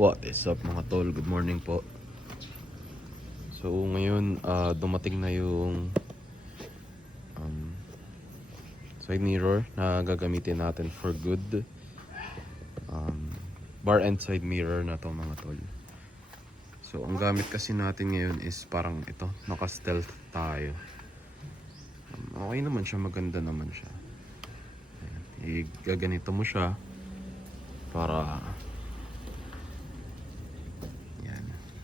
What is up mga tol? Good morning po. So ngayon dumating na yung side mirror na gagamitin natin for good. Bar and side mirror na to mga tol. So ang gamit kasi natin ngayon is parang ito, naka-stealth tayo. Okay naman siya, maganda naman siya. Gaganito mo siya para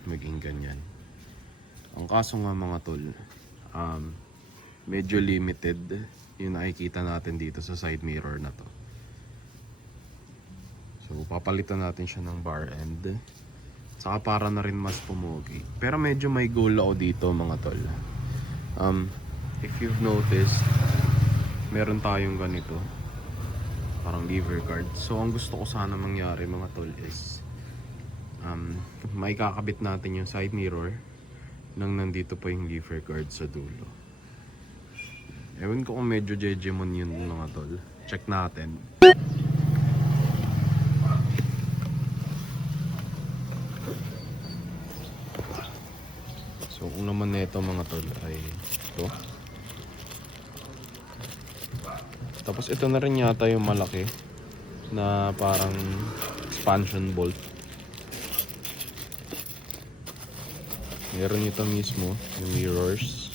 maging ganyan. Ang kaso nga mga tol, medyo limited yung nakikita natin dito sa side mirror na to. So papalitan natin siya ng bar end, saka para na rin mas pumugi. Pero medyo may goal ako dito mga tol. If you've noticed, meron tayong ganito, parang lever guard. So ang gusto ko sana mangyari mga tol is may kakabit natin yung side mirror nang nandito pa yung lever guard sa dulo. Ewan ko kung medyo jejemon yun mga tol. Check natin. So kung naman nito mga tol ay ito. Tapos ito na rin yata yung malaki na parang expansion bolt. Meron ito mismo, yung mirrors.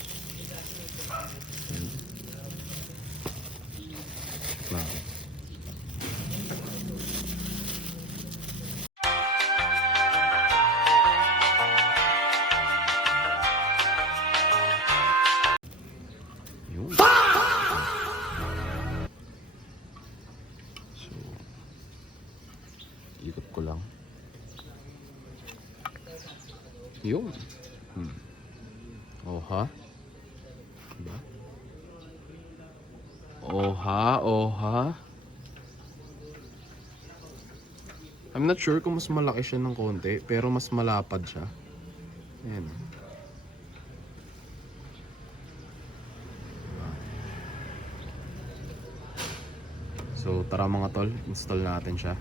Yun. So, ikot ko lang. Yun. Oha. Diba? Oha. I'm not sure kung mas malaki siya ng konti, pero mas malapad siya. Ayan. So tara mga tol, install natin siya.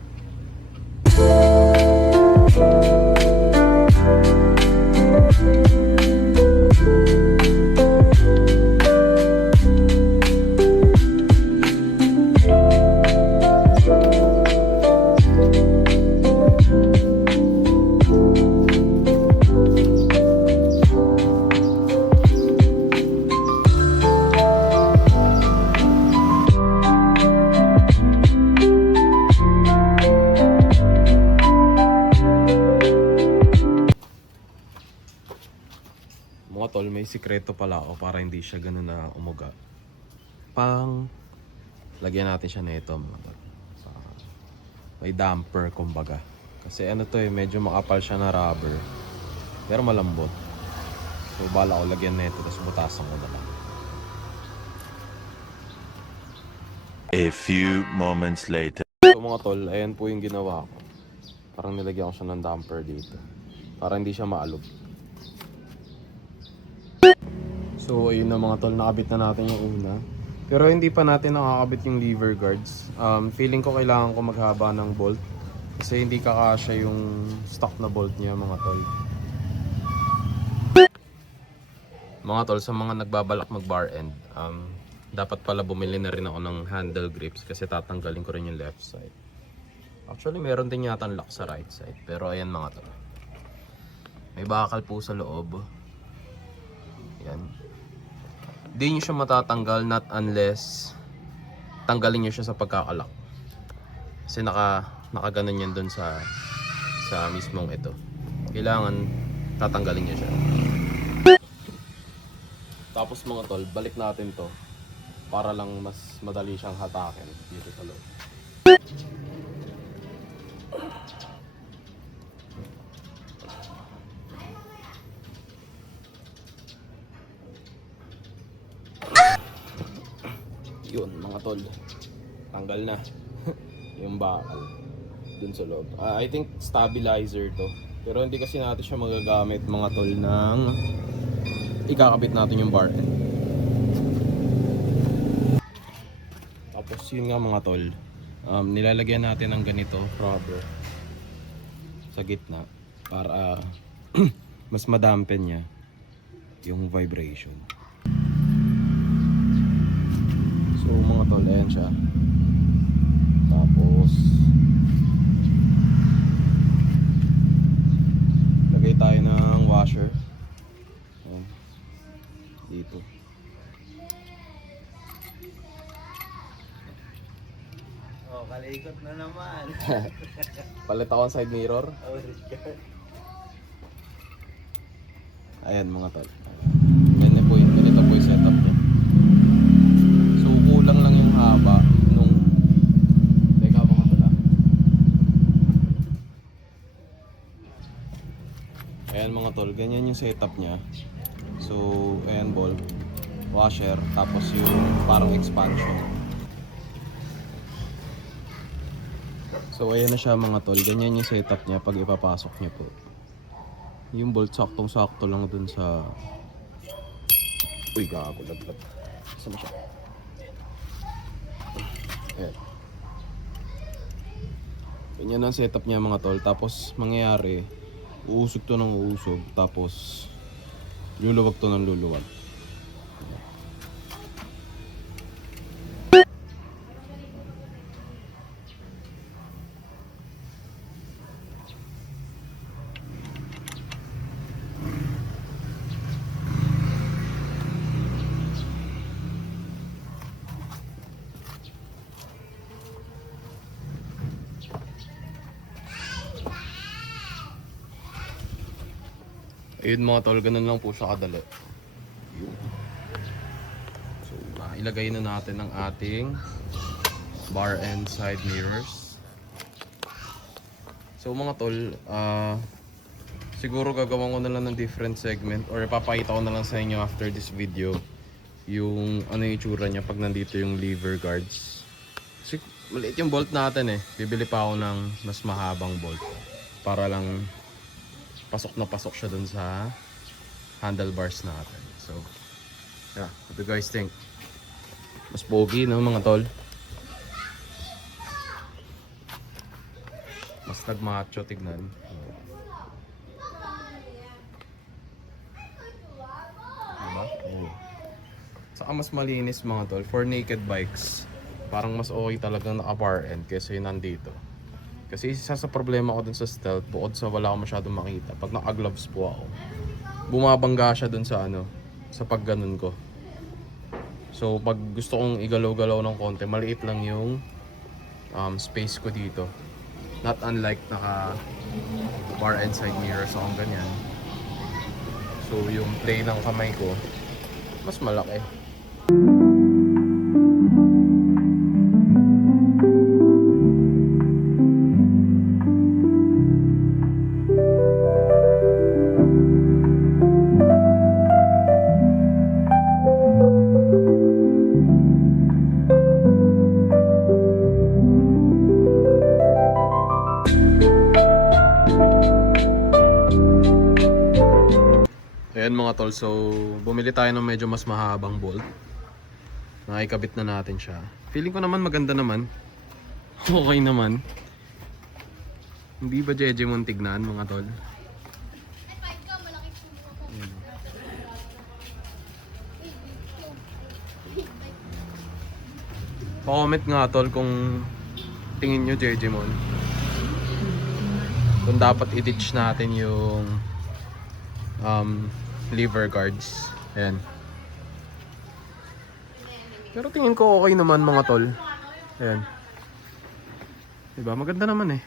Mga tol, may sikreto pala ako para hindi siya ganun na umuga. Lagyan natin siya nito mga tol. May damper kumbaga. Kasi ano to medyo makapal siya na rubber. Pero malambot. So bala ko lagyan nito tapos butasan ko na lang. A few moments later. So mga tol, ayan po yung ginawa ko. Parang nilagyan ko siya ng damper dito. Para hindi siya maalog. So ayun na mga tol, nakabit na natin yung una. Pero hindi pa natin nakakabit yung lever guards. Feeling ko kailangan ko maghaba ng bolt. Kasi hindi kakasya yung stock na bolt niya mga tol. Mga tol, sa mga nagbabalak mag bar end, dapat pala bumili na rin ako ng handle grips kasi tatanggalin ko rin yung left side. Actually meron din yata ang lock sa right side. Pero ayan mga tol, may bakal po sa loob. Yan. Hindi nyo siya matatanggal not unless tanggalin nyo siya sa pagkakalak. Kasi nakaganon yan dun sa mismong ito. Kailangan tatanggalin nyo siya. Tapos mga tol, balik natin to. para lang mas madali siyang hatakin dito sa loob. Yun mga tol, tanggal na yung bakal dun sa loob. I think stabilizer to, pero hindi kasi natin siya magagamit mga tol ng ikakabit natin yung bar end. Tapos yun nga mga tol, nilalagyan natin ng ganito rubber sa gitna para mas madampen niya yung vibration. So mga tol, ayan siya. Tapos lagay tayo ng washer. Ayan. Dito. Oh, kalikot na naman. Palit ako ng side mirror. Oh, God. Ayan mga tol. Ganito po yung setup niya. So kulang lang yung haba nung teka mga tol. Ayan mga tol, ganyan yung setup niya. So ayan ball, washer, tapos yung parang expansion. So ayan na siya mga tol, ganyan yung setup niya pag ipapasok niya po. Yung bolt saktong-sakto lang dun sa... Uy, gago, laglag. Saan siya? Ayan. Ganyan ang setup niya mga tol. Tapos mangyayari, uusog to ng uusog. Tapos luluwag to ng luluwag. Ayun mga tol, ganun lang po siya kadali. Yun. So, ilagay na natin ang ating bar and side mirrors. So mga tol, siguro gagawin ko na lang ng different segment or ipapakita ko na lang sa inyo after this video yung ano yung itsura niya pag nandito yung lever guards. Kasi maliit yung bolt natin eh. Bibili pa ako ng mas mahabang bolt para lang pasok na pasok siya dun sa handlebars natin. So, yeah, what do you guys think? Mas pogi, no, mga tol? Mas nagmacho, tignan. Diba? Oh. Saka mas malinis, mga tol. For naked bikes, parang mas okay talagang naka-bar end kaysa yung nandito. Kasi isa sa problema ko dun sa stealth, bukod sa wala akong masyadong makita, pag naka-gloves po ako, bumabangga siya dun sa ano, sa pagganon ko. So pag gusto kong igalaw-galaw ng konti, maliit lang yung space ko dito. Not unlike naka bar and side mirrors akong ganyan. So yung play ng kamay ko, mas malaki. Ayan mga tol, so bumili tayo ng medyo mas mahabang bolt. Nakikabit na natin siya. Feeling ko naman maganda naman. Okay naman. Hindi ba jeje mong tignan mga tol? Ayan. Pa-comment nga tol kung tingin nyo jeje mon. Kung dapat i-ditch natin yung lever guards. Ayan. Pero tingin ko okay naman mga tol. Ayan. Diba? Maganda naman eh.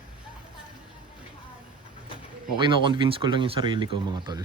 Okay na, convince ko lang yung sarili ko mga tol.